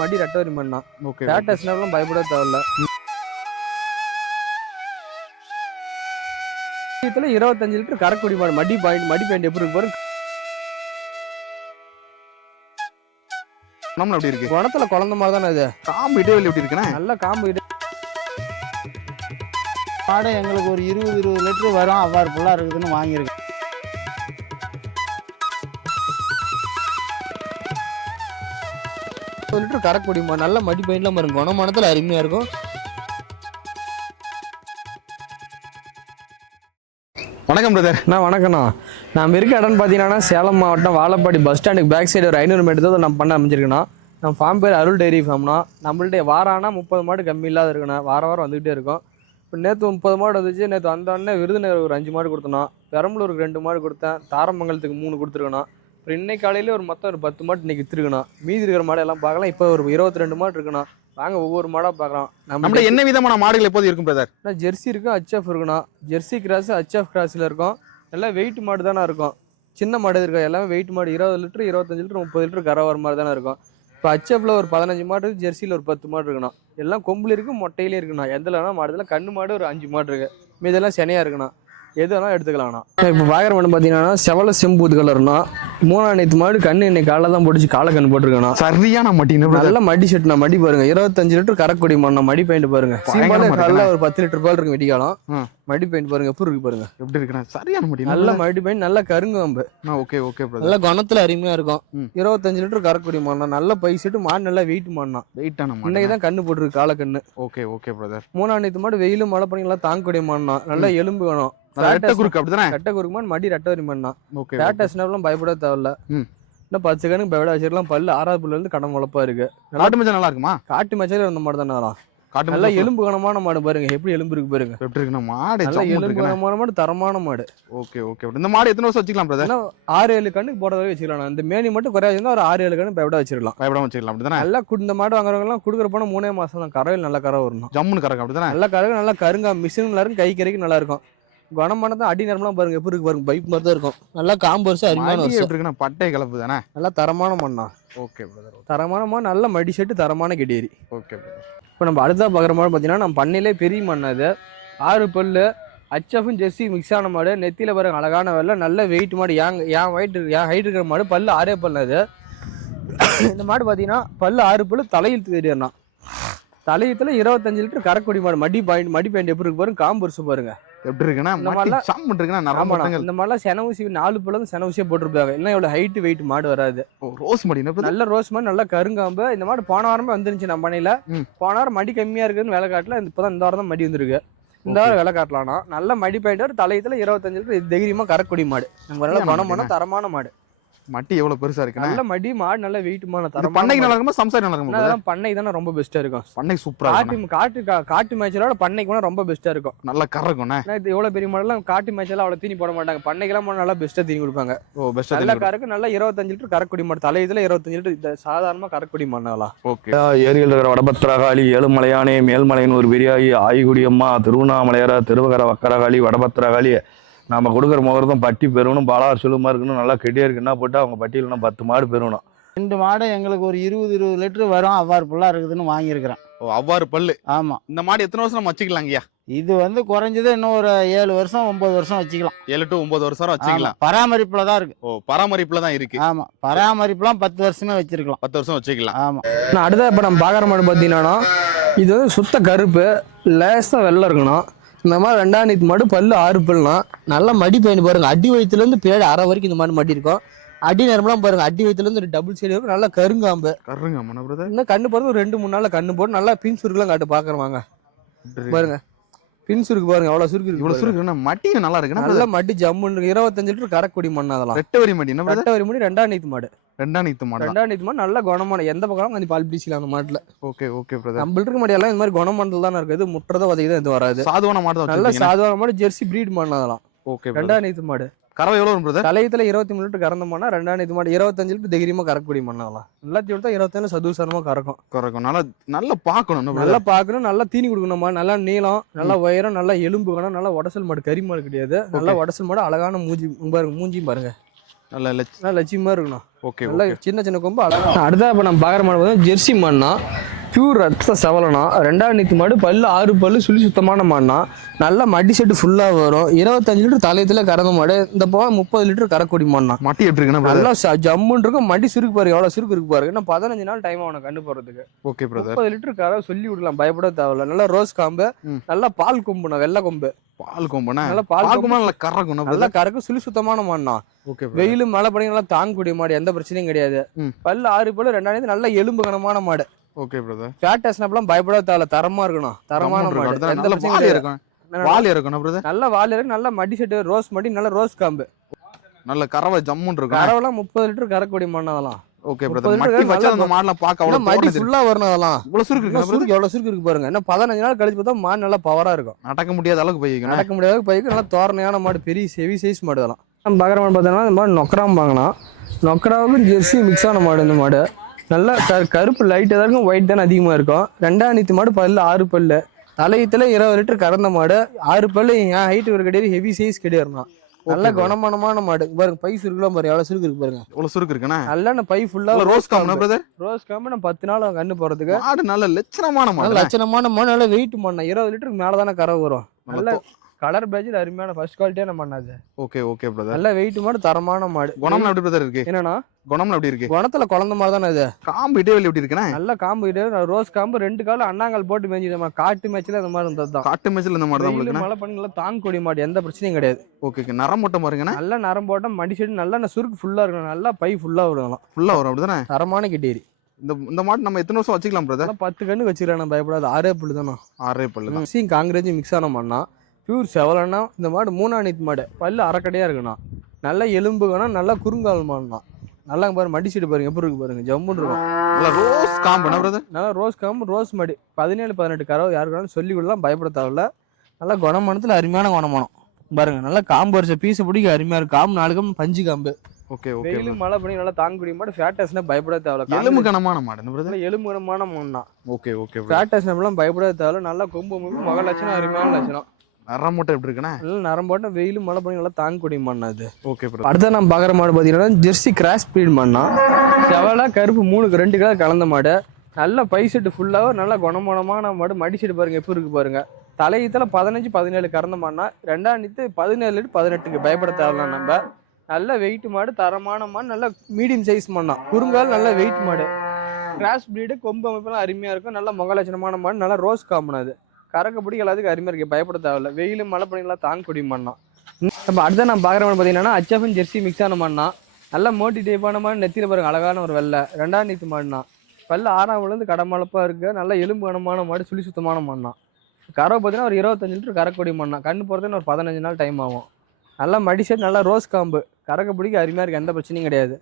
மடி ரெட்டவரி மண்ணா ஓகே டேட்டஸ்னாலும் பயப்பட தேவையில்ல. இதுல இருபத்தஞ்சு லிட்டர் கரக்குடி மாடு மடி பாயிண்ட் மடி பாயிண்ட் எப்படி இருக்கு பாருங்க நம்ம எப்படி இருக்கு? குணத்துல குழந்த மாதிரி தானே இது. காம்பு இடைவெளி எப்படி இருக்குண்ணே? நல்ல காம்பு இது மாடு எங்களுக்கு ஒரு இருபது இருபது லிட்டர் வரும். அவ்வாறு ஃபுல்லாக இருக்குதுன்னு வாங்கியிருக்கேன். லிட்டர் கரக்குடி மாடு நல்ல மடி பாயிண்ட்ல பாருங்க குணமானத்துல அருமையா இருக்கும். வணக்கம் பிரதர் அண்ணா வணக்கண்ணா நம்ம இருக்க இடம்னு பார்த்தீங்கன்னா சேலம் மாவட்டம் வாழப்பாடி பஸ் ஸ்டாண்டுக்கு பேக் சைடு ஒரு ஐநூறு மீட்டர் தான் நம்ம பண்ண அமைஞ்சிருக்கேண்ணா. நம்ம ஃபார்ம் பேர் அருள் டெய்ரி ஃபார்ம்னா நம்மள்ட்ட வாரானா முப்பது மாடு கம்மி இல்லாத இருக்குண்ணா. வார வாரம் வந்துகிட்டே இருக்கும். இப்போ நேற்று முப்பது மாடு வந்துச்சு. நேற்று வந்த உடனே விருதுநகர் ஒரு அஞ்சு மாடு கொடுத்தோண்ணா. பெரம்பலூருக்கு ரெண்டு மாடு கொடுத்தேன். தாரமங்கலத்துக்கு மூணு கொடுத்துருக்கேண்ணா. அப்புறம் இன்னைக்கு காலையில ஒரு மொத்தம் ஒரு பத்து மாடு இன்னைக்கு வித்துருக்கண்ணா மீதி இருக்கிற மாடு எல்லாம் பார்க்கலாம். இப்போ ஒரு இருபத்தி ரெண்டு மாடு இருக்குண்ணா. வாங்க ஒவ்வொரு மாடாக பார்க்கலாம். நம்மள நம்ம என்ன விதமான மாடுகள் எப்போது இருக்கும் பிரதர் ஜெர்சி இருக்கும் ஹச்எஃப் இருக்குண்ணா. ஜெர்சி கிராஸ் ஹச்எஃப் கிராஸில் இருக்கும். எல்லாம் வெயிட் மாடு தானே இருக்கும். சின்ன மாடு இருக்கும் எல்லாமே வெயிட் மாடு. இருபது லிட்டர் இருபத்தஞ்சு லிட்டர் முப்பது லிட்டர் கரை வர மாதிரி தானே இருக்கும். இப்போ ஹச்எஃப்ல ஒரு பதினஞ்சு மாடு இருக்கு ஜெர்சியில் ஒரு பத்து மாடு இருக்குண்ணா. எல்லாம் கொம்புல இருக்கு மொட்டையிலே இருக்குண்ணா. எதுல வேணா மாடுல கண்ணு மாடு ஒரு அஞ்சு மாடு இருக்கு. மீதெல்லாம் செனையா இருக்குண்ணா. எது வேணா எடுத்துக்கலாம்ண்ணா இப்போ பாயர் மாடு பார்த்தீங்கன்னா செவல செம்பூது கலர்னா மூணாம் நேற்று மாடு கண்ணு இன்னைக்கு காலைல தான் போட்டுச்சு காலை கண்ணு போட்டிருக்கேண்ணா. சரியான பிரதர் நல்ல மடி செட்டுண்ணா மடி பாருங்க. இருபத்தஞ்சு லிட்டர் கரக்குடி மண்ணா மடி பெயிண்ட் பாருங்க. நல்லா ஒரு பத்து லிட்டர் பால் இருக்கு வெடிக்காலம். மடி பெயிண்ட் பாருங்க எப்படி இருக்கு பாருங்க. எப்படி இருக்குண்ணா? சரியான மட்டி நல்ல மடி பெயிண்ட் நல்ல கருங்காம்பு. ஓகே ஓகே பிரதர் நல்ல குணத்துல அருமையா இருக்கும். இருபத்தஞ்சு லிட்டர் கரக்குடி மண்ணா நல்ல பை செட்டு மாடு நல்லா வெயிட் மாடுனா வெயிட்டான இன்னைக்கு மாடு தான் கண்ணு போட்டுருக்கு காலை கண்ணு. ஓகே ஓகே பிரதர் மூணாம் நேத்து மாடு வெயிலும் மழை பண்ணிக்கலாம் தாங்கக்கூடிய மண்ணா. நல்ல எலும்பு வேணும். ரெட்ட குறுக்கு அப்படிதானே? கட்ட குறுக்கு மாடு ஓகே டேட்டஸ்னாலும் பயப்பட தேவையில்ல. இன்னும் பத்து கணக்கு பயப்பட வச்சிருக்கலாம். பல்லு ஆறாவது இருந்து கடன் முளப்பா இருக்கு. நாட்டு மச்சான் நல்லா இருக்குமா? காட்டு மச்சாலே இருந்த மாடு தானே காட்டு நல்ல எலும்பு கனமான மாடு பாருங்க. எப்படி எலும்பு இருக்கு பாருங்க. எப்படி மாடு நல்ல எலும்பு. கனமான மாடு தரமான மாடு. Okay okay. இந்த மாடு எத்தனை வருஷம் வச்சுக்கலாம் பிரதர் ஆறு ஏழு கண்ணுக்கு போட வரை வச்சுக்கலாம். இந்த மேனி மட்டும் குறையா இருந்தா ஒரு ஆறு ஏழு கண்ணு பயப்பட வச்சிடலாம் பயப்படாம வச்சுக்கலாம் அப்படிதானே? நல்லா இந்த மாடு வாங்குறவங்க எல்லாம் கொடுக்குற போனா மூணே மாசம் தான் நல்ல கறவை வரணும். ஜம்முன்னு கறக்கு அப்படிதானே? நல்ல கறவை நல்லா கருங்கா மிஷின் நல்லா இருக்கும் கை கறிக்கு நல்லா இருக்கும். குணமானதான் அடி நேரம்லாம் பாருங்க. எப்படி இருக்கு பாருங்க. பைப் மாதிரி தான் இருக்கும். நல்லா காம்பு வருஷம் அருமையான இருக்குண்ணா பட்டை கலப்பு தானே? நல்லா தரமான மண்ணா. ஓகே பிரதர் தரமான மண் நல்ல மடி செட்டு தரமான கெடியேரி ஓகே பிரதர் இப்போ நம்ம அடுத்தா பார்க்குற மாடு பார்த்தீங்கன்னா நம்ம பண்ணையிலே பெரிய மண் அது ஆறு பல்லு ஹச்எஃப்பும் ஜெர்சி மிக்ஸ் ஆன மாடு. நெத்தியில் பாருங்க அழகான வெள்ளை நல்ல வெயிட் மாடு. ஏன் ஏன் வெயிட் ஏன் ஹைட் இருக்கிற மாடு. பல்லு ஆறே பல்லு அது. இந்த மாடு பார்த்தீங்கன்னா பல்லு ஆறு பல்லு தலையில் தெரியும்னா தலையத்தில் இருபத்தஞ்சு லிட்டர் கரக்குடி மாடு. மடி பாயிண்ட் மடி பாயிண்ட் எப்படி இருக்கு பாருங்க காம்பு பாருங்க. எப்படி மாதிரிலாம் ஜம்முன்னு இருக்குண்ணா நிறைய இந்த மாதிரிலாம் சென ஊசி நாலு வந்து சென ஊசியாக போட்டிருப்பாங்க. இல்லை எவ்வளோ ஹைட் வெயிட் மாடு வராது. ரோஸ் மடி நல்ல ரோஸ் மாடு நல்ல கருங்காம்பு. இந்த மாடு போன வாரமே வந்துருந்துச்சு நம்ம பண்ணையில. போன வாரம் மடி கம்மியா இருக்குன்னு வேலை காட்டல. இப்பதான் இந்த வாரம் தான் மடி வந்திருக்கு. இந்த வாரம் வேலை காட்டலாம்னா நல்ல மடி பாயிண்ட். தலையத்துல இருபத்தஞ்சு லிட்டர் தைரியமா கரக்குடி மாடு. நம்ம நல்ல குணமான மாடுங்க. தரமான மாடு. மட்டி எவ்வளவு பெருசா இருக்குண்ணா நல்ல மடி மாடு நல்ல தரமான பண்ணைக்கு மாடு. நல்லா இருக்குமா? சம்சாரி நல்லா இருக்குமா அதெல்லாம் பண்ணை தானே ரொம்ப பெஸ்டா இருக்கும். பண்ணை சூப்பரா காட்டு காட்டு கா- காட்டு மேய்ச்சலோட பண்ணைக்கு போனா ரொம்ப பெஸ்டா இருக்கும். நல்லா ஏன்னா இது எவ்வளவு பெரிய மாடெல்லாம் காட்டு மேய்ச்சல அவ்வளவு தீனி போட மாட்டாங்க. பண்ணைக்கெல்லாம் போனா நல்லா பெஸ்டா தீனி கொடுப்பாங்க. ஓ பெஸ்டா நல்ல கருக்கு நல்ல இருபத்தஞ்சு லிட்டர் கரக்குடி மாடு. தலையத்துல இருபத்தஞ்சு லிட்டர். இந்த சாதாரணமா கரக்குடி மாடுலாம் ஓகே. ஏரியில் இருக்கிற வடபத்திரகாளி ஏழுமலையானே மேல்மலையனூர் பெரியாயி ஆய்குடியம்மா திருவண்ணாமலையார திருவகர வக்கரகாளி வடபத்திரகாளி நம்ம கொடுக்குற முகூர்த்தம் பட்டி பெறணும் பாலார் சுழுமா இருக்கணும் நல்லா கெட்டியாக இருக்குன்னா போட்டு அவங்க பட்டியல்னா பத்து மாடு பெறணும் ரெண்டு மாடு எங்களுக்கு ஒரு இருபது இருபது லிட்டர் வரும் அவ்வாறு ஃபுல்லாக இருக்குதுன்னு வாங்கியிருக்கிறேன். ஓ அவ்வாறு பல்லு? ஆமாம் இந்த மாடு எத்தனை வருஷம் நம்ம வச்சுக்கலாங்கய்யா இது வந்து குறைஞ்சது இன்னும் ஒரு ஏழு வருஷம் ஒன்பது வருஷம் வச்சுக்கலாம். ஏழு டு ஒன்பது வருஷம் வரை வச்சுக்கலாம். பராமரிப்பில் தான் இருக்கு. ஓ பராமரிப்புல தான் இருக்கு. ஆமாம் பராமரிப்புலாம் பத்து வருஷமே வச்சிருக்கலாம். பத்து வருஷம் வச்சுக்கலாம். ஆமாம் நான் அடுத்த இப்போ நம்ம பார்க்குற மாடு பார்த்தீங்கன்னா இது வந்து சுத்த கருப்பு லேசாக வெள்ளை இருக்கணும். இந்த மாதிரி ரெண்டாம் நீத்து மாடு பல்லு ஆறு பல்லுனா நல்ல மடி பயணி பாருங்க. அடி வயிற்றுலேருந்து பேடு அரை வரைக்கும் இந்த மாதிரி மடி இருக்கும். அடி நேரம்லாம் பாருங்க அடி வயிற்றுலேருந்து ஒரு டபுள் சைடு இருக்கும் நல்லா கருங்காம்பு. கருங்க மன பிரதர் இன்னும் கண்ணு போகிறது ஒரு ரெண்டு மூணு நாளில் கண்ணு போட்டு நல்லா பின் சுருக்குலாம் காட்டு பார்க்குறவாங்க பாருங்க. பின் சுருக்கு பாருங்க அவ்வளோ சுருக்கு இருக்கு இவ்வளவு பாருங்க. சுருக்குன்னா மட்டியும் நல்லா இருக்குண்ணா நல்ல மடி ஜம்முன்னு இருக்கு. இருபத்தஞ்சு லிட்டர் கரக்குடி மண் அதெல்லாம். ரெட்டை வரி மடி என்ன பிரதர் ரெட்டை வரி முடி ரெண்டாம் நீத்து மாடு. ரெண்டாம் நீத்து மாடு ரெண்டாம் நீத்து மாடு நல்ல குணமான எந்த பக்கம் கொஞ்சம் பால் பிடிச்சிக்கலாம் அந்த மாட்டுல. ஓகே ஓகே பிரதர் நம்மள்ட்ட இருக்க மாடு எல்லாம் இந்த மாதிரி குணமண்டல் தானே இருக்குது. முட்டுறதை உதவி எதுவும் வராது. சாதுவான மாடு தான் நல்ல சாதுவான மாடு ஜெர்சி பிரீட் மாடு அதெல்லாம். ஓகே ரெண்டாம் நீத்து மாடு. கறவை எவ்வளவு வரும் பிரதர் தலையத்துல இருபத்தி மூணு லிட்டர் கறந்த மாடா ரெண்டாம் நீத்து மாடு. இருபத்தஞ்சு லிட்டர் தைரியமா கறக்கக்கூடிய மண் அதெல்லாம். எல்லாத்தையும் விட இருபத்தேழு சதுசரமா கறக்கும். கறக்கும். நல்லா நல்லா பார்க்கணும் நல்லா பார்க்கணும். நல்லா தீனி கொடுக்கணுமா நல்லா நீளம் நல்லா உயரம் நல்லா எலும்பு வேணும் நல்லா உடசல் மாடு. கறி மாடு கிடையாது. நல்லா உடசல் மாடு அழகான மூஞ்சி பாருங்க மூஞ்சியும் பாருங்க. நல்ல லட்ச லட்சியமாக இருக்குண்ணா. ஓகே நல்ல சின்ன சின்ன கொம்பு அழகா அடுத்தா இப்போ நம்ம பார்க்குற மாடு வந்து ஜெர்சி மாடுனா பியூர் ரத்த செவலனா ரெண்டாவது நீத்து மாடு பல்லு ஆறு பல்லு சுழி சுத்தமான மாடுனா நல்ல மடி செட்டு ஃபுல்லாக வரும். இருபத்தஞ்சு லிட்டர் தலையத்தில் கறந்த மாடு இந்த போக முப்பது லிட்டர் கறக்கூடிய மாடுனா. மட்டி எப்படி பிரதர் நல்லா ச- ஜம்முன்னு இருக்கும். மடி சுருக்கு பாருங்க எவ்வளோ சுருக்கு இருக்கு பாருங்க இன்னும் பதினஞ்சு நாள் டைம் ஆகணும் கண்டு போகிறதுக்கு ஓகே முப்பது லிட்டர் கரை சொல்லி விடலாம் பயப்பட தேவையில்ல. நல்லா ரோஸ் காம்பு. நல்லா பால் கொம்புண்ணா வெள்ளை கொம்பு. பால் கொம்புண்ணா நல்லா பால் பால் கொம்பு. கொம்பு நல்லா கறக்குண்ணா நல்லா கறக்கு சுழி சுத்தமான மாடுனா. ஓகே வெயிலும் மழை பனி நல்லா தாங்கக்கூடிய மாடு எந்த பிரச்சனையும் கிடையாது. பல்லு ஆறு பல்லு ரெண்டாயிரத்து நல்ல எலும்பு கனமான மாடு. ஓகே பிரதர் ஃபேட் டெஸ்ட்னப்லாம் பயப்பட தேவையில்ல தரமா இருக்கணும். தரமான மாடு. எந்த பிரச்சனையும். இருக்கும் வாலி இருக்குண்ணா பிரதர் நல்ல வால் இருக்கு நல்ல மடி செட்டு ரோஸ் மடி நல்ல ரோஸ் காம்பு. நல்ல கறவை ஜம்முன்னு இருக்கும் கறவெல்லாம் முப்பது லிட்டர் கறக்கூடிய மண்ணு அதெல்லாம். ஓகே பிரதர் மட்டி வச்சா அந்த மாடலாம் பார்க்க அவ்வளவு மடி. ஃபுல்லா வரணும் அதெல்லாம். இவ்வளவு சுருக்கு பிரதர் சுருக்கு எவ்வளவு சுருக்கு இருக்கு பாருங்க. இன்னும் பதினஞ்சு நாள் கழிச்சு பார்த்தா மாடு நல்லா பவரா இருக்கும். நடக்க முடியாத அளவுக்கு போய்க்கணும் நடக்க முடியாத பைக்கு நல்லா தோரணையான மாடு பெரிய ஹெவி சைஸ் மாடு அதெல்லாம் மாடு பார்த்தோம்னா இந்த மாடு நொக்கராம் வாங்கலாம் நொக்கராவுக்கும் ஜெர்சி மிக்ஸ் ஆன மாடு இந்த மாடு. நல்லா கருப்பு லைட்டாக தான் இருக்கும் ஒயிட் தானே அதிகமாக இருக்கும். ரெண்டாம் நீத்து மாடு பல்லு ஆறு பல்லு. தலையத்தில் இருபது லிட்டர் கறந்த மாடு. ஆறு பல்லு என் ஹைட் ஒரு கிடையாது ஹெவி சைஸ் கிடையாதுண்ணா நல்ல குணமானமான மாடு. பாருங்க பை சுருக்குலாம் பாருங்க எவ்வளோ சுருக்கு இருக்கு பாருங்க. இவ்வளவு சுருக்கு இருக்குண்ணா? நல்ல பை ஃபுல்லாக நல்ல ரோஸ் காம்புண்ணா பிரதர் ரோஸ் காம்பு நான் பத்து நாள் கண்ணு போகிறதுக்கு மாடு நல்ல லட்சணமான மாடு லட்சணமான மாடு நல்ல வெயிட் மண்ணா இருபது லிட்டருக்கு மேலே தானே கரை வரும் நல்ல கலர் பேஜில் அருமையான ஃபர்ஸ்ட் குவாலிட்டியான மண்ணாது ஓகே ஓகே பிரதர் நல்ல வெயிட் மாடு தரமான மாடு. குணம்லாம் எப்படி பிரதர் இருக்கு? என்னன்னா குணம்லாம் எப்படி இருக்கு? குணத்துல குழந்த மாதிரி தானே இது. காம்பு இடைவெளி எப்படி இருக்குண்ணா? நல்ல காம்பு கிட்ட ரோஸ் காம்பு ரெண்டு காலம் அண்ணாங்கல் போட்டு மேய்ஞ்சிதமா காட்டு மேய்ச்சல இந்த மாதிரி இருந்தது தான். காட்டு மேய்ச்சல் இந்த மாடு தான் மழை பண்ணி நல்லா தாங்கக்கூடிய மாடு எந்த பிரச்சனையும் கிடையாது. ஓகே நரம் மட்டும் பாருங்கண்ணா நல்ல நரம் போட்டா மடி செடி நல்லா சுருக்கு ஃபுல்லா இருக்கணும். நல்லா பை ஃபுல்லா விடலாம் ஃபுல்லா வரும் அப்படிதானே? தரமான கிட்டேரி. இந்த இந்த மாடு நம்ம எத்தனை வருஷம் வச்சுக்கலாம் பிரதர் பத்து கண்ணு வச்சுக்கிறேன் பயப்படாது. ஆறே புல்லு தானே. ஆறே பல்லு தான். மிக்சிங் காங்கிரேஜ் மிக்ஸ் ஆன மாடுனா பியூர் செவலனா இந்த மாடு மூணாம் நீத்து மாடு. பல்லு அரைக்கடையா இருக்குண்ணா. நல்ல எலும்பு வேணும் நல்லா குறுங்கால் மாடுனா நல்லா பாரு மடிச்சிட்டு பாருங்க எப்படி இருக்கு பாருங்க ஜம்முன்னு இருக்கும். நல்ல ரோஸ் பிரதர்? நல்லா ரோஸ் காம்பு ரோஸ் மடி. பதினேழு பதினெட்டு கறவை யாருக்காலும் சொல்லி விடலாம் பயப்பட தேவையில்ல. நல்லா குணமானத்தில் அருமையான குணமானம். பாருங்க நல்லா காம்பு வரிசை பீஸை பிடிக்க அருமையா இருக்கு. காம்பு நாலு காம்பு பஞ்சு காம்பு. ஓகே ஓகே வெயிலும் மழை பண்ணி நல்லா தாங்கக்கூடிய மாடு. ஃபேட்டஸ்னா பயப்பட தேவையில்ல. எலும்பு கனமான மாடு பிரதர்? எலும்பு குணமான மண்ணா ஓகே ஓகே ஃபேட்டஸ்னப்லாம் பயப்பட தேவையில்ல. நல்லா கொம்பு முக லட்சணம் அருமையான லட்சணம். நரம் எப்படி இருக்குண்ணா? நல்லா நரம் வெயிலும் மழை பண்ணி நல்லா தாங்கக்கூடிய மண்ணா அது ஓகே பிரதர் அடுத்த நம்ம பார்க்குற மாடு பார்த்தீங்கன்னா ஜெர்சி கிராஸ் ஸ்பீட் மண்ணா. செவலா கருப்பு மூணுக்கு ரெண்டு கலர் கலந்த மாடு. நல்ல பை செட்டு ஃபுல்லாக நல்ல குணமானமான மாடு. மடி செட்டு பாருங்க எப்படி இருக்கு பாருங்க. தலையத்தில் பதினஞ்சு பதினேழு கறந்த மாடுனா ரெண்டாம் நித்து பதினேழு பதினெட்டுக்கு பயப்பட தேவையில்ல நம்ம. நல்ல வெயிட் மாடு தரமான மாடு நல்ல மீடியம் சைஸ் மண்ணா. குறுங்கால் நல்ல வெயிட் மாடு. கிராஸ் பிரீடு கொம்பு அமைப்பெல்லாம் அருமையாக இருக்கும். நல்ல முகலட்சணமான மாடு நல்லா ரோஸ் காம்புனா அது. கறக்க பிடிக்க எல்லாத்துக்கும் அருமையாக இருக்கு. பயப்பட தேவையில்ல. வெயிலும் மழை பனிலாம் தாங்கக்கூடிய மண்ணா நம்ம அடுத்த நான் பார்க்குற மாதிரி பார்த்தீங்கன்னா ஹச்எஃப்என் ஜெர்சி மிக்ஸ் ஆன நல்லா மோட்டி டைப்பான மாடு நெத்தியில் பாருங்க அழகான ஒரு வெள்ளை. ரெண்டாம் நீத்து மாடுனா பல்ல ஆறாம் விழுந்து கடமளப்பாக இருக்கு. நல்லா எலும்பு கனமான மாடு சுழி சுத்தமான மாடுனா கறவை பார்த்தீங்கன்னா ஒரு இருபத்தஞ்சு லிட்டர் கறக்கூடிய மண்ணா. கண்ணு போகிறதுன்னு ஒரு பதினஞ்சு நாள் டைம் ஆகும். நல்லா மடி நல்லா ரோஸ் காம்பு. கறக்க பிடிக்க அருமையாக இருக்குது எந்த பிரச்சனையும் கிடையாது.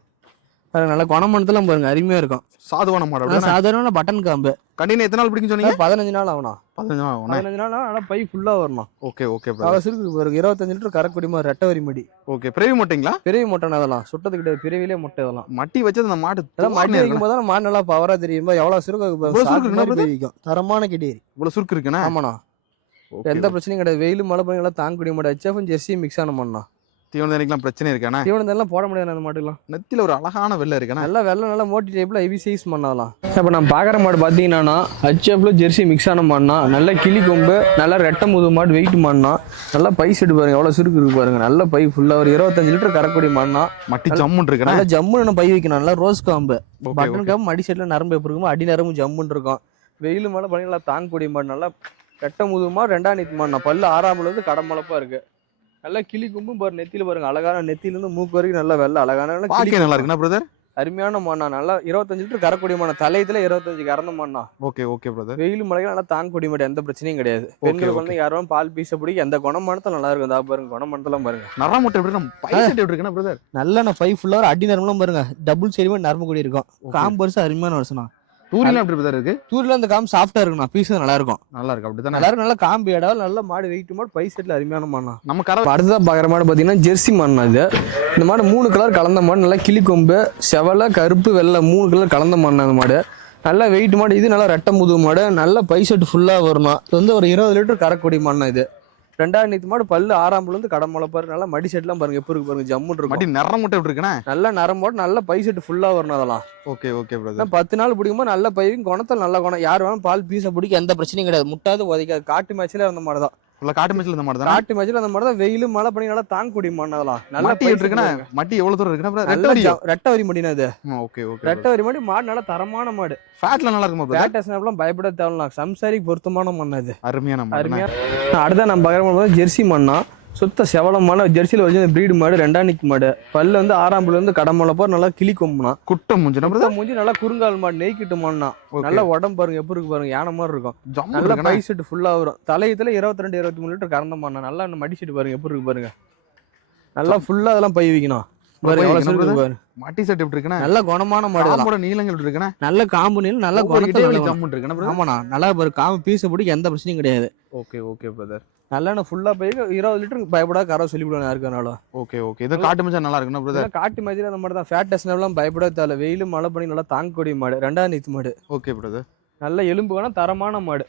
பாருங்க நல்லா குணமணத்தெல்லாம் பாருங்க அருமையாக இருக்கும். சாதுவான மாடு சாதாரண பட்டன் காம்பு. கண்டினியூ எத்தனை நாள் பிடிக்கும் சொன்னீங்க? பதினஞ்சு நாள் ஆகணும் பதினஞ்சு நாள் பதினஞ்சு நாள் ஆனால் பை ஃபுல்லாக வரணும். ஓகே ஓகே அவசருக்கு பாருங்க இருபத்தஞ்சு லிட்டர் கறக்கூடிய மாதிரி ரெட்டை வரி மடி. ஓகே பிறவி மட்டிங்களா? பெரிய முட்டைண்ணா அதெல்லாம். சுட்டது கிடையாது பிறவிலே முட்டை இதெல்லாம் மட்டி வச்சது அந்த மாடு அதான் மடி தோரணை வைக்கும் போது மாடு நல்லா பவரா தெரியும். எவ்வளவு சுருக்கு தரமான கிட்டேரி. இவ்வளவு சுருக்கு இருக்குண்ணா? ஆமாண்ணா. எந்த பிரச்சனையும் கிடையாது. வெயிலும் மழை பண்ணி எல்லாம் தாங்கக்கூடிய மாடு. ஹெச்எஃப் ஜெர்சி மிக்ஸ் ஆன மண்ணா தீவன தண்ணிக்கெல்லாம் பிரச்சனை இருக்காண்ணா தீவனம் எல்லாம் போட முடியாது அந்த மாட்டுலாம் நெத்தில ஒரு அழகான வெள்ளை இருக்குண்ணா நல்லா வெள்ளை நல்லா மோட்டி டைப்ல ஹெவி சைஸ் பண்ணலாம் இப்போ நான் பார்க்குற மாடு பார்த்தீங்கன்னா ஹெச்எஃப்ல ஜெர்சி மிக்ஸ் ஆன மாடுனா நல்ல கிளி கொம்பு நல்லா ரெட்டை முது மாடு வெயிட் மாடுனா நல்லா பை செட்டு பாருங்க எவ்வளவு சுருக்கு இருக்கு பாருங்க நல்ல பை ஃபுல்லா ஒரு இருபத்தஞ்சு லிட்டர் கறக்கூடிய மாடுனா மட்டி ஜம்முன்னு இருக்குண்ணா நல்லா ஜம்முன்னு பை வைக்கணும் நல்லா ரோஸ் காம்பு பட்டன் காம்பு அடி சைடில் நரம்பு எப்படி இருக்குமோ அடி நரம்பு ஜம்முன்னு இருக்கும். வெயில் மழை பண்ணி நல்லா தாங்கக்கூடிய மாடு நல்லா ரெட்டை முதுமா ரெண்டாம் நீத்து மாடுனா பல்லு ஆறாமல் இருந்து கடமளப்பா இருக்கு. நல்லா கிளி கும்பும் பாரு நெத்தியில பாருங்க. அழகான நெத்தியில இருந்து மூக்கு வரைக்கும் நல்லா வெள்ளை அழகான நல்லா கிளி நல்லா இருக்குண்ணா பிரதர் அருமையான மாடுனா நல்லா இருபத்தஞ்சு லிட்டர் கறக்கூடிய மாடு தலையத்துல இருபத்தஞ்சு கறந்த மாடுனா ஓகே ஓகே பிரதர் வெயில் மழைக்கு நல்லா தாங்கக்கூடிய மாடு எந்த பிரச்சனையும் கிடையாது. பெண்களுக்கு வந்து யாரும் பால் பீச பிடிக்க எந்த குணமானத்தில் நல்லா இருக்கும். இதா பாருங்க குணமானத்தெல்லாம் பாருங்க. நரம் மட்டும் எப்படி நம்ம பைசட் எப்படி இருக்குண்ணா பிரதர் நல்ல நான் ஃபைவ் ஃபுல்லாக அடி நரம்புலாம் பாருங்க. டபுள் சைடுமே நரம்பு கூடி இருக்கும். காம்பு வருஷம் அருமையான வருஷம் தூரிலாம் எப்படி பிரதர் இருக்கு? தூரில் அந்த காம்பு சாஃப்டா இருக்குண்ணா பீஸ் நல்லா இருக்கும். நல்லா இருக்கு அப்படித்தானே? எல்லாரும் நல்லா காம்பு இடம் நல்ல மாடு வெயிட் மாடு பை செட்டில் அருமையான மாடுண்ணா. நம்ம கரை அடுத்ததாக பார்க்குற மாடு பார்த்தீங்கன்னா ஜெர்சி மாடுண்ணா இது. இந்த மாடு மூணு கலர் கலந்த மாடு நல்லா கிளி கொம்பு செவலை கருப்பு வெள்ளை மூணு கலர் கலந்த மாடுண்ணா அந்த மாடு. நல்லா வெயிட் மாடு இது நல்லா ரெட்டை முதுகு மாடு நல்ல பை செட்டு ஃபுல்லாக வரணும் இது வந்து ஒரு இருபது லிட்டர் கறக்கூடிய மாடுண்ணா இது. ரெண்டாவது நீத்து மாடு பல்லு ஆறாம் பல்லு வந்து கடை முளைப்பாரு நல்லா மடி செட்லாம் பாருங்க. எப்படி இருக்கு பாருங்க ஜம்முன்னு இருக்கும். மட்டி நிறம் மட்டும் எப்படி இருக்குண்ணே? நல்லா நரம்போடு நல்ல பை செட்டு ஃபுல்லா வரணும் அதெல்லாம். ஓகே ஓகே பிரதர் பத்து நாள் பிடிக்கும்போது நல்ல பையும் குணத்தில் நல்ல குணம். யார் வேணாலும் பால் பீஸை பிடிக்க எந்த பிரச்சனையும் கிடையாது. முட்டாது உதைக்காது. காட்டு மேட்ச்ல இருந்த மாதிரி தான் ஃபுல்லா காட்டு மேட்ச்ல இந்த மாதிரி தானே காட்டு மேட்ச்ல அந்த மாதிரி தான் வெயிலும் மழை பண்ணி நல்லா தாங்கக்கூடிய மண் அதெல்லாம். நல்ல மட்டி இருக்குண்ணே மட்டி எவ்வளவு தூரம் நல்ல வரியோ ஜ- ரெட்டை வரி முடினா அது ஓகே ஓகே ரெட்டை வரி மாடி மாடு நல்லா தரமான மாடு. ஃபேட்ல நல்லா இருக்குமா பிரதர் பேட்டஸ்னாப்லாம் பயப்பட தேவையில்லாம் சம்சாரிக்கு பொருத்தமான மண் அது அருமையான மாடு அருமையா அடுத்த நம்ம பார்க்குற ஜெர்சி மண்ணா. சுத்த செவலமான ஜெர்சியில் வச்சு பிரீடு மாடு ரெண்டாம் நிக்கு மாடு. பல்லு வந்து ஆறாம் பல்லு வந்து கடமலை போற நல்லா கிளி கொம்புனா குட்டம் புத்த பிரதர் மூஞ்சி நல்லா குறுங்கால் மாடு நெய்க்கிட்டு மாடுனா நல்லா உடம்பு பாருங்க எப்படி இருக்கு பாருங்க யானை மாதிரி இருக்கும். நல்ல பை செட்டு ஃபுல்லா வரும். தலையத்துல இருபத்தி ரெண்டு இருபத்தி மூணு லிட்டர் கறந்த மாடுனா நல்லா மடி செட்டு பாருங்க எப்படி இருக்கு பாருங்க. நல்லா ஃபுல்லா அதெல்லாம் பை வைக்கணும். மட்டி செட் எப்படி இருக்குண்ணே? நல்ல குணமான மாடு நீளங்கள் இருக்குண்ணே? நல்ல காம்பு நீள் நல்ல குணத்துல இருக்குண்ணே பிரதர் ஆமாண்ணா நல்லா பாரு காம்பு பீஸை பிடிக்க எந்த பிரச்சனையும் கிடையாது. ஓகே ஓகே பிரதர் நல்லா ஃபுல்லா போய் இருபது லிட்டருக்கு பயப்படாத கரை சொல்லி விடுவாங்க யாருக்கானாலும் ஓகே ஓகே. இது காட்டு மஞ்சள் நல்லா இருக்குண்ணா பிரதர் காட்டு மாதிரி அந்த மாதிரி தான் ஃபேட் டெஸ்ட்லாம் பயப்பட தேவை வெயில் மழை பண்ணி நல்லா தாங்கக்கூடிய மாடு. ரெண்டாவது நீத்து மாடு. ஓகே பிரதர் நல்ல எலும்பு வேணா தரமான மாடு.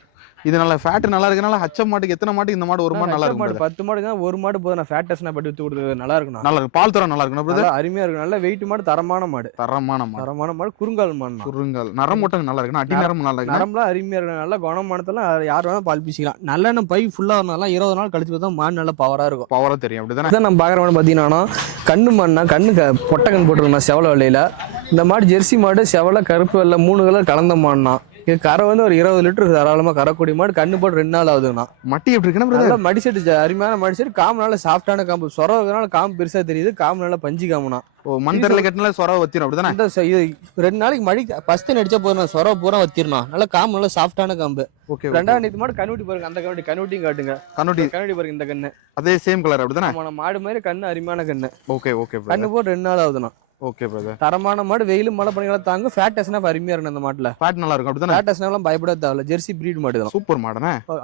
இது நல்ல ஃபேட் நல்லா இருக்கனால ஹச்ச மாட்டுக்கு எத்தனை மாட்டுக்கு இந்த மாடு ஒரு மாடு நல்லா இருக்கும்? பத்து மாடு தான் ஒரு மாடு போதும். நான் ஃபேட் டெஸ்ட் பட்டி வித்து கொடுக்குறது நல்லா இருக்கணும் நல்லா இருக்கு. பால் தரம் நல்லா இருக்குண்ணா பிரதர் அருமையா இருக்கும் நல்ல வெயிட் மாடு தரமான மாடு. தரமான மாடு. தரமான மாடு குறுங்கால் மாடு குறுங்கல். நரம் மட்டும் நல்லா இருக்குண்ணா. அடி நரம் நல்லா இருக்குண்ணா. நரம்புலாம் அருமையா இருக்கும் நல்ல குணமானத்தெல்லாம் யார் வேணாலும் பால் பீசிக்கலாம். நல்லெண்ணெய் பை ஃபுல்லா வரனால இருபது நாள் கழிச்சு பார்த்தா மாடு நல்லா பவரா இருக்கும். பவரா தெரியும். அப்படிதானே? நம்ம பார்க்குற மாடு பார்த்தீங்கன்னா கண்ணு மண்ணா கண்ணு க பொட்டை கண் போட்டுருக்கணும் செவலை வெள்ளையில இந்த மாடு ஜெர்சி மாடு செவலை கருப்பு வெள்ளை மூணு கலர் கலந்த மாடுனா இது கரை வந்து ஒரு இருபது லிட்டர் தாராளமாக கறக்கூடிய மாடு கண்ணு போட்டு ரெண்டு நாள் ஆகுதுண்ணா மட்டி எப்படி நல்லா மடிசெட்டு ஜ- அருமையான மடிசெட்டு காம்பு நல்ல சாஃப்டான காம்பு. சொர இருக்கிறனால காம்பு பெருசா தெரியுது காம்பு நல்லா பஞ்சு காம்புனா ஓ மண் தரல கட்டினால சொரவ வத்திரும் அப்படிதானே? இந்த இது ரெண்டு நாளைக்கு மடி பஸ்து அடிச்சா போதும் சொர பூரா வத்திரணும் நல்லா காம்பு நல்லா சாஃப்டான காம்பு. ஓகே ரெண்டாவது நேத்து மாடு கண்ணுட்டி பாருங்க அந்த கண்ணுட்டி கண்ணுட்டியும் காட்டுங்க. கண்ணுட்டி. கண்ணுட்டி பாருங்க இந்த கண்ணு. அதே சேம் கலர் அப்படிதானே? மாடு மாதிரி கண்ணு அருமையான கண்ணு. ஓகே ஓகே கண்ணு போட்டு ரெண்டு நாள் ஆகுதுண்ணா. ஓகே பிரதர் தரமான மாடு வெயிலும் மழை பணிகளை தாங்கும். ஃபேட் டெஸ்ட்னா அருமையா இருக்கும் அந்த மாட்டுல. ஃபேட் நல்லா இருக்கும் அப்படிதானே? ஃபேட் டெஸ்ட்னாலாம் பயப்பட தேவையில்ல. ஜெர்சி பிரீட் மாடு தான் சூப்பர்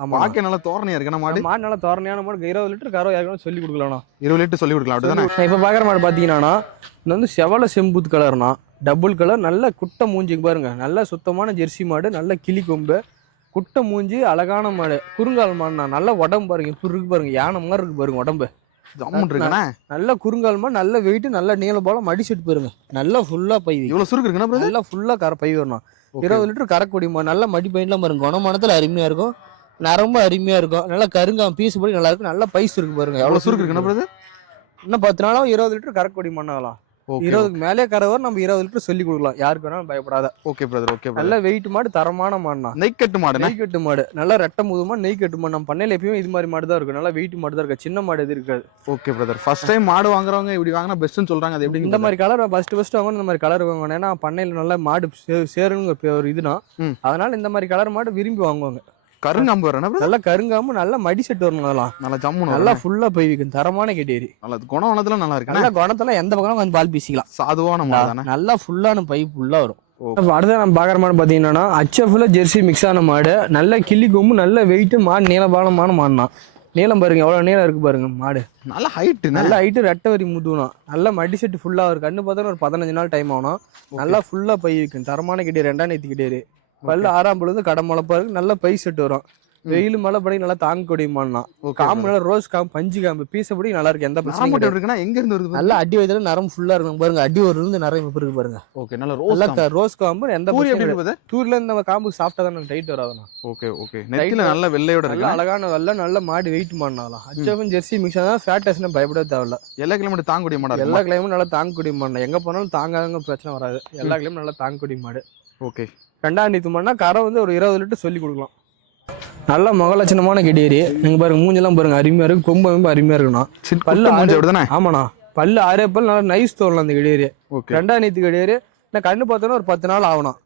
ஆமா பாக்க நல்லா தோரணையா இருக்குண்ணா மாடு? மாடு நல்லா தோரணையான மாடு. இருபது லிட்டர் கரோ யாருக்கும் சொல்லி கொடுக்கலாம் இருபது லிட்டர் சொல்லி கொடுக்கலாம் அப்படிதானே? இப்போ பார்க்குற மாடு பார்த்தீங்கன்னா இது வந்து செவல செம்புத் கலர்னா டபுள் கலர் நல்ல குட்டை மூஞ்சிக்கு பாருங்க. நல்ல சுத்தமான ஜெர்சி மாடு நல்ல கிளி கொம்பு. குட்டை மூஞ்சி அழகான மாடு. குறுங்கால் மாடுனா நல்ல உடம்பு பாருங்க. இப்படி இருக்கு பாருங்க. யானை மாதிரி இருக்கு பாருங்க உடம்பு. ஜம்முன் இருக்குண்ணே நல்ல குறுங்கால் மாடு நல்ல வெயிட் நல்ல நீளம் போல மடி செட் பாருங்க நல்லா ஃபுல்லா பை. இவ்வளவு சுருக்கு பிரதர் நல்லா ஃபுல்லா கரை பை வரணும். இருபது லிட்டர் கறக்கூடிய மாடு நல்ல மடி பையன்லாம் பாருங்க. குணமானத்துல அருமையா இருக்கும். நரம்பு அருமையா இருக்கும். நல்லா கருங்காம் பீஸ் படி நல்லா இருக்கும் நல்ல பைஸ் இருக்கு பாருங்க. எவ்வளவு சுருக்கு பிரதர் இன்னும் பத்து நாளும் இருபது லிட்டர் கறக்கூடிய மண்ணாகலாம். இருபதுக்கு மேலே கறவர் நம்ம இருபது லிட்டர் சொல்லி கொடுக்கலாம். யாருக்கு வேணாலும் பயப்படாத. ஓகே பிரதர் ஓகே நல்ல வெயிட் மாடு தரமான மாடுனா நெய்க்கட்டு மாடுண்ணே நெய் கட்டு மாடு. நல்லா ரெட்டை முதுமா நெய் கட்டு மாடு. நம்ம பண்ணையில எப்பயுமே இது மாதிரி மாடு தான் இருக்கும். நல்லா வெயிட் மாடு தான் இருக்கு சின்ன மாடு எது இருக்காது. ஓகே பிரதர் ஃபர்ஸ்ட் டைம் மாடு வாங்குறவங்க இப்படி வாங்கினா பெஸ்ட்னு சொல்றாங்க. அது எப்படி இந்த மாதிரி கலர் ஃபர்ஸ்ட் ஃபர்ஸ்ட் வாங்கணும் இந்த மாதிரி கலர் வாங்கணும் ஏன்னா பண்ணையில நல்லா மாடு சேருங்கிற ஒரு இதுனா. அதனால இந்த மாதிரி கலர் மாடு விரும்பி வாங்குவாங்க. கருங்காம்பு பிரதர் நல்லா கருங்காமு நல்ல மடி செட் வரணும் அதெல்லாம் நல்லா ஜம்முன் நல்லா ஃபுல்லா போய் வைக்கும் தரமான கேட்டேரி நல்லா குணவனத்துல நல்லா இருக்குண்ணே நல்லா குணத்துல எந்த பக்கம் கொஞ்சம் பால் பீசிக்கலாம். சாதுவான மாடு தானே? நல்லா ஃபுல்லான பை ஃபுல்லா வரும். அடுத்த நம்ம பார்க்குற மாடு பார்த்தீங்கன்னா ஹச்எஃப்ல ஜெர்சி மிக்ஸ் ஆன மாடு நல்ல கிள்ளி கொம்பு நல்ல வெயிட்டு மாடு நீளபாலமான மாடுனா நீளம் பாருங்க எவ்வளோ நீளம் இருக்கு பாருங்க மாடு. நல்ல ஹைட்டுண்ணே நல்ல ஹைட்டு ரெட்டை வரி முதுனா நல்ல மடி செட்டு ஃபுல்லாக ஒரு கண்ணு பார்த்தா ஒரு பதினஞ்சு நாள் டைம் ஆகணும் நல்லா ஃபுல்லாக பை வைக்கும் தரமான கிட்டே ரெண்டாம் நேற்று கிட்டே பல்லு ஆறாம் பொழுது கடை முளைப்பா இருக்கு. நல்ல பை செட்டு வரும். வெயில் மழை படி நல்லா தாங்கக்கூடிய மாடுனா ஓகே காம்பு நல்லா ரோஸ் காம்பு பஞ்சு காம்பு பீசப்படி நல்லா இருக்கு. எந்த கிடையாது. இருக்குண்ணா எங்க இருந்து வருது நல்லா அடி வயதுல நரம் ஃபுல்லா இருக்கும் பாருங்க. அடி ஒரு இருந்து நரம் இப்ப இருக்கு பாருங்க. ஓகே நல்ல ரோஸ் நல்லா ரோஸ் காம்பு எந்த தூர்ல இந்த காம்பு சாப்பிட்டா தான் டைட் வராதுண்ணா. Okay okay. நெத்தில நல்ல வெள்ளையோட இருக்கு? அழகான வெள்ள நல்ல மாடு வெயிட் மாடலாம் அச்சவன் ஜெர்சி மிக்ஸ் தான் ஃபேட் டெஸ்ட்னா பயப்பட தேவையில்ல. எல்லா கிலோமீட்டர் தாங்கக்கூடிய மாடா எல்லா கிளைமும் நல்லா தாங்கக்கூடிய மாடு எங்க போனாலும் தாங்காதங்க பிரச்சனை வராது. எல்லா கிளைமும் நல்லா தாங்கக்கூடிய மாடு. ஓகே. ரெண்டாம் நீத்து மாடுனா கரை வந்து ஒரு இருபது லிட்டர் சொல்லி கொடுக்கலாம். நல்ல முகலட்சணமான கெடியேரி நீங்க பாருங்க மூஞ்செல்லாம் பாருங்க அருமையா இருக்கு. கொம்பு கொம்பு அருமையா இருக்குண்ணா. பல்லு மூஞ்சி அப்படிதானே? ஆமாண்ணா. பல்லு ஆறே பல் நல்லா நைஸ் தோறலாம் அந்த கெடியேரி ஓகே. ரெண்டாம் நீத்து கெடியேரி நான் கண்ணு பார்த்தோன்னா ஒரு பத்து நாள் ஆகணும்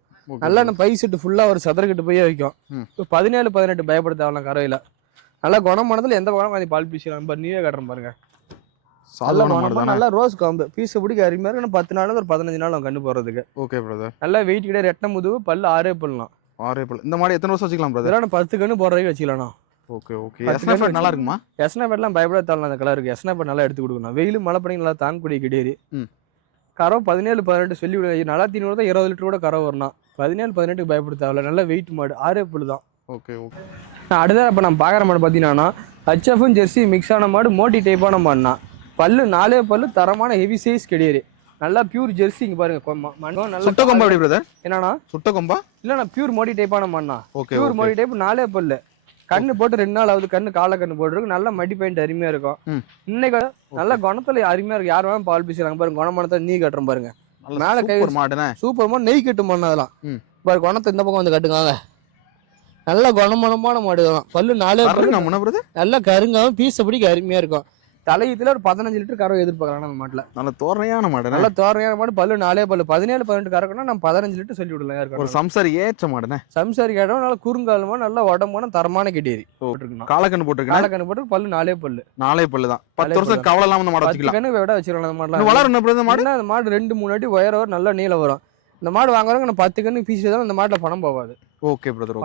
நல்லா நம்ம பை செட்டு ஃபுல்லா ஒரு சதுரக்கிட்டு போய் வைக்கும். இப்போ பதினேழு பதினெட்டு பயப்பட தேவையில்ல கரையில. நல்லா குணமானதுல எந்த பக்கம் பால் பீசிக்கலாம் நீவே காட்டுறேன் பாருங்க. நல்ல ரோஸ் காம்பு. பீஸ் பிடிக்க அருமையா இருக்கு பத்து நாள் ஒரு பதினஞ்சு நாள் அவன் கண்ணு போடுறதுக்கு ஓகே பிரதர் நல்லா வெயிட் கிடையாது. ரெட்டை முதுகு பல்லு ஆறே பல்லாம் ஆரே பல்லு. இந்த மாடு எத்தனை வருஷம் வச்சுக்கலாம் பிரதர் இதெல்லாம் பத்து கண்ணு போடுற வரைக்கும் வச்சுக்கலாம் ஓகே ஓகே பத்து எஸ்னா கன்று நல்லா இருக்குமா? எஸ்னா பேட்லாம் பயப்பட தேவையில்ல அந்த கலருக்கு எஸ்னா பேட் நல்லா எடுத்து கொடுக்கணும். வெயில் மழை பண்ணி நல்லா தாங்கக்கூடிய கிடையாது. ம். கரை பதினேழு பதினெட்டு சொல்லி நல்லா தீனோட தான் இருபது லிட்டர் கூட கரை வரணும் பதினேழு பதினெட்டுக்கு பயப்பட தேவையில்ல நல்ல வெயிட் மாடு. ஆறே புல்லு தான். ஓகே ஓகே அடுத்த இப்போ நம்ம பார்க்குற மாடு பார்த்தீங்கன்னா ஹச்எஃப்பும் ஜெர்சி மிக்ஸ் ஆன மாடு மோட்டி டைப்பான மாடுனா பல்லு நாலே பல்லு தரமான ஹெவி சைஸ் கிடையாது நல்லா பியூர் ஜெர்சி இங்க பாருங்க மண்ணும் நல்ல சுட்ட கொம்பா எப்படி பிரதர் என்னன்னா சுட்ட கொம்பா? இல்லண்ணா பியூர் மோடி டைப்பான மாடுனா ஓகே பியூர் மோடி டைப் நாலே பல்லு. கண்ணு போட்டு ரெண்டு நாள் ஆகுது கண்ணு காலை கண்ணு போட்டுருக்கு. நல்ல மடி பெயிண்ட் அருமையா இருக்கும். இன்னைக்கு நல்ல குணத்துல அருமையா இருக்கு யார் வேணாலும் பால் பேசுறாங்க பாருங்க குணமானத்தை நீ கட்டுறோம் பாருங்க. மேல கை மாடுனே சூப்பர் மாடு நெய் கட்டு மாடு அதெல்லாம். பாரு குணத்தை இந்த பக்கம் வந்து கட்டுங்க நல்ல குணமானமான மாடு பல்லு நாலே பல்லு. பிரதர் நல்லா கருங்காவும் பீஸை பிடிக்க அருமையா இருக்கும். தலையத்துல ஒரு பதினஞ்சு லிட்டர் கறவை எதிர்பார்க்கலாம் நம்ம மாட்டுல. நல்ல தோரணையான மாடுனே நல்ல தோரணையான மாடு பல்லு நாலே பல்லு. பதினேழு பதினெட்டு கறக்கணும் நம்ம பதினஞ்சு லிட்டர் சொல்லி விடலாம் ஒரு யாருக்கும் சம்சாரி ஏற்ற மாடுனே சம்சாரி கேட்டோம் நல்லா குறுங்காலமா நல்ல உடம்பான தரமான கெட்டேரி. போட்டுருக்கணும். காலக்கண்ணு போட்டுருக்கேன் காலக்கண்ணு போட்டு பல்லு நாலே பல்லு. நாலே பல்லு தான். பத்து வருஷம் கவலை இல்லாம இந்த மாடை வச்சுக்கலாம். விட வச்சிருக்கலாம் அந்த மாடுலாம். வளரும் மாடு? மாடு அந்த மாடு ரெண்டு மூணு அடி உயரம் நல்லா நீளம் வரும். இந்த மாடு வாங்குறவங்க பத்து கண்ணு பீஸ் தான் இந்த மாட்டுல பணம் போகாது. Okay brother